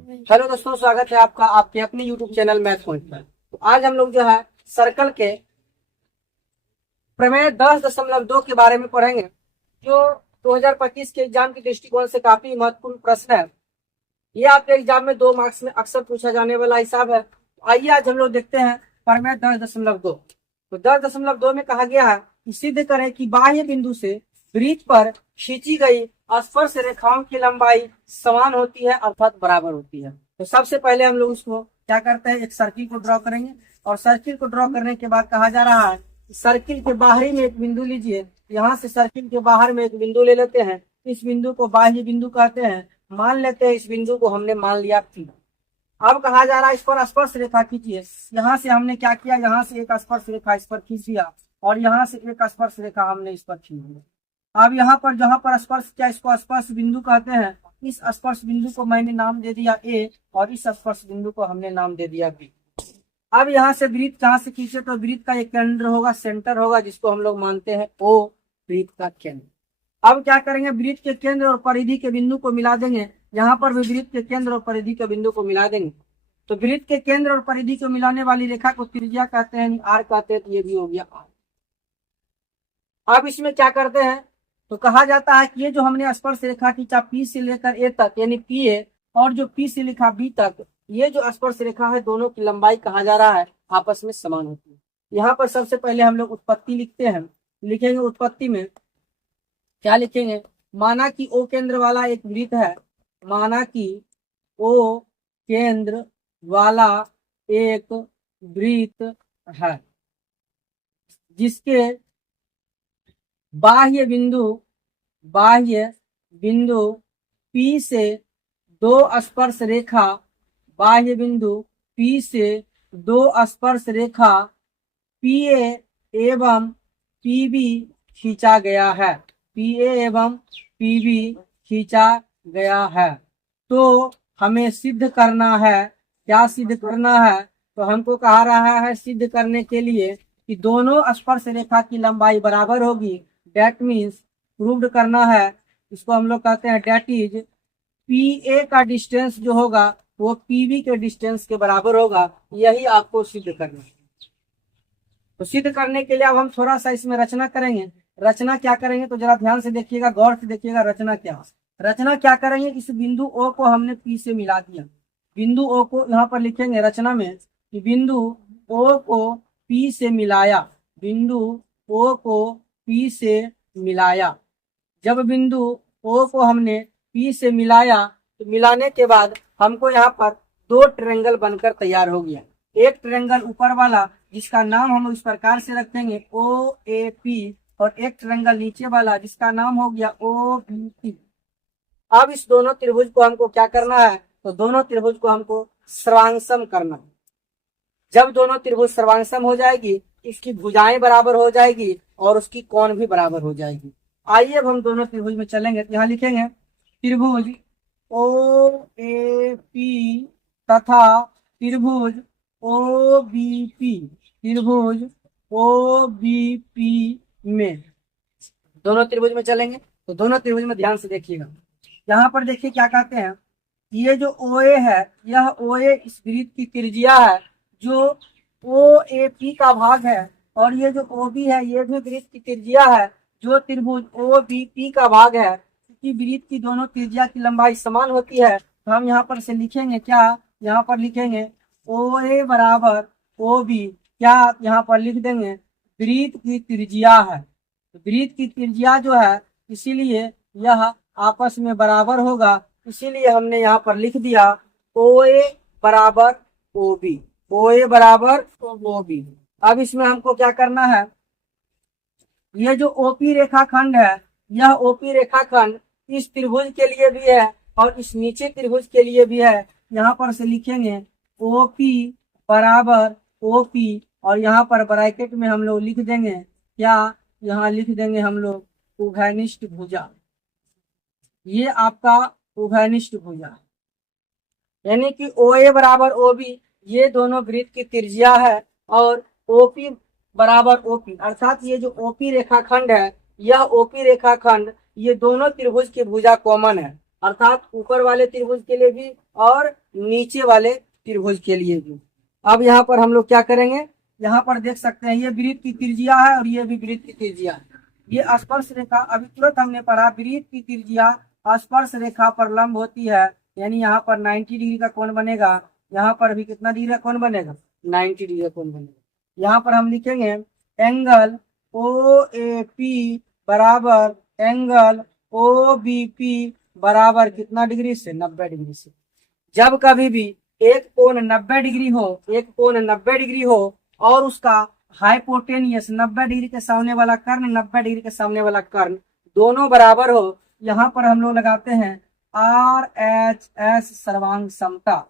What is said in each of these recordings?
Hello दोस्तों, स्वागत है आपका आपके अपने YouTube चैनल मैथ पॉइंट पर। तो आज हम लोग जो है सर्कल के प्रमेय 10.2 के बारे में पढ़ेंगे, जो 2025 के एग्जाम के दृष्टिकोण से काफी महत्वपूर्ण प्रश्न है। ये आपके एग्जाम में 2 मार्क्स में अक्सर पूछा जाने वाला हिसाब है। तो आइए आज हम लोग देखते हैं प्रमेय 10.2। तो 10.2 में कहा गया है कि सिद्ध करें कि बाह्य बिंदु से वृत्त पर खींची गई स्पर्श रेखाओं की लंबाई समान होती है अर्थात बराबर होती है। तो सबसे पहले हम लोग उसको क्या करते हैं, एक सर्किल को ड्रॉ करेंगे और सर्किल को ड्रॉ करने के बाद कहा जा रहा है सर्किल के बाहरी में एक बिंदु लीजिए। यहाँ से सर्किल के बाहर में एक बिंदु ले लेते हैं, इस बिंदु को बाह्य बिंदु कहते हैं। मान लेते हैं इस बिंदु को हमने मान लिया थी। अब कहा जा रहा है इस पर स्पर्श रेखा खींचिए। यहाँ से हमने क्या किया, यहाँ से एक स्पर्श रेखा इस पर खींच दिया और यहाँ से एक स्पर्श रेखा हमने इस पर खींच दिया। अब यहाँ पर जहाँ पर स्पर्श किया इसको स्पर्श बिंदु कहते हैं। इस स्पर्श बिंदु को मैंने नाम दे दिया ए और इस स्पर्श बिंदु को हमने नाम दे दिया बी। अब यहाँ से वृत्त जहाँ से खींचे तो वृत्त का एक केंद्र होगा, सेंटर होगा, जिसको हम लोग मानते हैं ओ वृत्त का केंद्र। अब क्या करेंगे, वृत्त के केंद्र और परिधि के बिंदु को मिला देंगे। यहाँ पर भी वृत्त के केंद्र और परिधि के बिंदु को मिला देंगे। तो वृत्त के केंद्र और परिधि को मिलाने वाली रेखा को त्रिज्या कहते हैं, आर कहते हैं। तो ये भी हो गया आर। अब इसमें क्या करते हैं, तो कहा जाता है कि ये जो हमने स्पर्श रेखा खींचा पी से लेकर ए तक यानी पी ए, और जो पी से लिखा बी तक, ये जो स्पर्श रेखा है दोनों की लंबाई कहा जा रहा है आपस में समान होती है। यहाँ पर सबसे पहले हम लोग उत्पत्ति लिखते हैं। लिखेंगे उत्पत्ति में क्या लिखेंगे, माना कि ओ केंद्र वाला एक वृत्त है। माना कि ओ केंद्र वाला एक वृत्त है जिसके बाह्य बिंदु P से दो स्पर्श रेखा बाह्य बिंदु P से दो स्पर्श रेखा PA एवं PB खींचा गया है। PA एवं PB खींचा गया है। तो हमें सिद्ध करना है। क्या सिद्ध करना है, तो हमको कहा रहा है सिद्ध करने के लिए कि दोनों स्पर्श रेखा की लंबाई बराबर होगी। डेट मीन्स प्रूव्ड करना है। इसको हम लोग कहते हैं डेट इज PA का डिस्टेंस जो होगा वो PB के डिस्टेंस के बराबर होगा। यही आपको सिद्ध करना है। तो सिद्ध करने के लिए अब हम थोड़ा सा इसमें रचना करेंगे। रचना क्या करेंगे, तो जरा ध्यान से देखिएगा, गौर से देखिएगा। रचना क्या करेंगे, इस बिंदु O को हमने P से मिला दिया। बिंदु O को यहाँ पर लिखेंगे रचना में कि बिंदु O को P से मिलाया। बिंदु O को P से मिलाया। जब बिंदु O को हमने P से मिलाया तो मिलाने के बाद हमको यहाँ पर दो ट्रायंगल बनकर तैयार हो गया। एक ट्रायंगल ऊपर वाला जिसका नाम हम इस प्रकार से रखेंगे OAP, और एक ट्रायंगल नीचे वाला जिसका नाम हो गया OBP। अब इस दोनों त्रिभुज को हमको क्या करना है, तो दोनों त्रिभुज को हमको सर्वांगसम करना है। जब दोनों त्रिभुज सर्वांगसम हो जाएगी, इसकी भुजाएं बराबर हो जाएगी और उसकी कोण भी बराबर हो जाएगी। आइए अब हम दोनों त्रिभुज में चलेंगे। यहाँ लिखेंगे त्रिभुज OAP तथा त्रिभुज OBP। त्रिभुज OBP में दोनों त्रिभुज में चलेंगे। तो दोनों त्रिभुज में ध्यान से देखिएगा। यहाँ पर देखिए क्या कहते हैं, ये जो OA है, यह OA इस वृत्त की त्रिज्या है जो OAP का भाग है, और ये जो OB है ये भी वृत्त की त्रिज्या है जो त्रिभुज OBP का भाग है। क्योंकि वृत्त की दोनों त्रिज्या की लंबाई समान होती है, तो हम यहाँ पर से लिखेंगे क्या, यहाँ पर लिखेंगे OA बराबर OB। क्या यहाँ पर लिख देंगे, वृत्त की त्रिज्या है। तो वृत्त की त्रिज्या जो है इसीलिए यह आपस में बराबर होगा, इसीलिए हमने यहाँ पर लिख दिया OA बराबर OB। OA बराबर OB। अब इसमें हमको क्या करना है, यह जो OP रेखाखंड है, यह OP रेखाखंड इस त्रिभुज के लिए भी है और इस नीचे त्रिभुज के लिए भी है। यहाँ पर से लिखेंगे OP बराबर OP, और यहाँ पर ब्रैकेट में हम लोग लिख देंगे क्या, यहाँ लिख देंगे हम लोग उभयनिष्ठ भुजा। ये आपका उभयनिष्ठ भुजा, यानी कि OA बराबर OB ये दोनों वृत्त की त्रिज्या है, और OP बराबर OP अर्थात ये जो OP रेखाखंड है, यह OP रेखाखंड ये दोनों त्रिभुज की भुजा कॉमन है। अर्थात ऊपर वाले त्रिभुज के लिए भी और नीचे वाले त्रिभुज के लिए भी। अब यहाँ पर हम लोग क्या करेंगे, यहाँ पर देख सकते हैं ये वृत्त की त्रिज्या है और ये भी वृत्त की त्रिज्या है। ये स्पर्श रेखा अभी तुरंत हमने पढ़ा, वृत्त की त्रिज्या स्पर्श रेखा पर लंब होती है, यानी यहाँ पर 90 डिग्री का कोण बनेगा, यहाँ पर भी कितना डिग्री का कोण बनेगा, 90 डिग्री का कोण बनेगा। यहाँ पर हम लिखेंगे एंगल ओ ए पी बराबर एंगल ओ बी पी बराबर कितना डिग्री से, 90 डिग्री से। जब कभी भी एक कोण 90 डिग्री हो, एक कोण 90 डिग्री हो और उसका हाइपोटेनियस 90 डिग्री के सामने वाला कर्ण 90 डिग्री के सामने वाला कर्ण दोनों बराबर हो, यहाँ पर हम लोग लगाते हैं आर एच एस सर्वांग समता,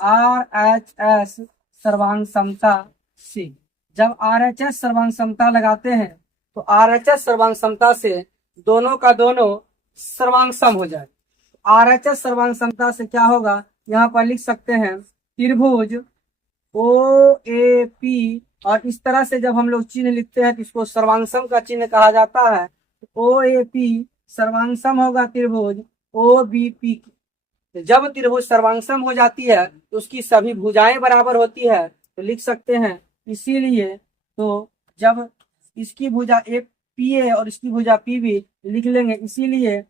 आर एच एस सर्वांग समता से। जब आर एच एस सर्वांग समता लगाते हैं तो आर एच एस सर्वांग समता से दोनों का दोनों सर्वांग सम हो जाए। आर एच एस सर्वांग समता से क्या होगा, यहाँ पर लिख सकते हैं त्रिभुज ओ ए पी, और इस तरह से जब हम लोग चिन्ह लिखते हैं तो इसको सर्वांगसम का चिन्ह कहा जाता है। ओ ए पी सर्वांगसम होगा त्रिभुज ओ बी पी। जब त्रिभुज सर्वांगसम हो जाती है तो उसकी सभी भुजाएं बराबर होती है, तो लिख सकते हैं इसीलिए, तो जब इसकी भुजा ए पी ए और इसकी भुजा पी बी लिख लेंगे, इसीलिए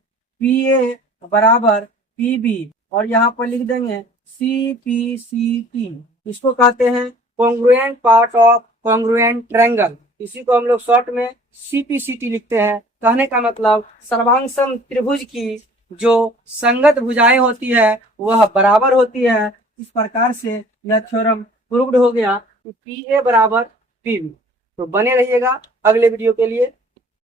पी ए बराबर पी बी, और यहाँ पर लिख देंगे सी पी सी टी। इसको कहते हैं congruent part of congruent triangle, इसी को हम लोग शॉर्ट में सीपीसीटी लिखते हैं। कहने का मतलब सर्वांगसम त्रिभुज की जो संगत भुजाएं होती है वह बराबर होती है। इस प्रकार से यह थ्योरम प्रूव्ड हो गया कि पी ए बराबर पी बी। तो बने रहिएगा अगले वीडियो के लिए।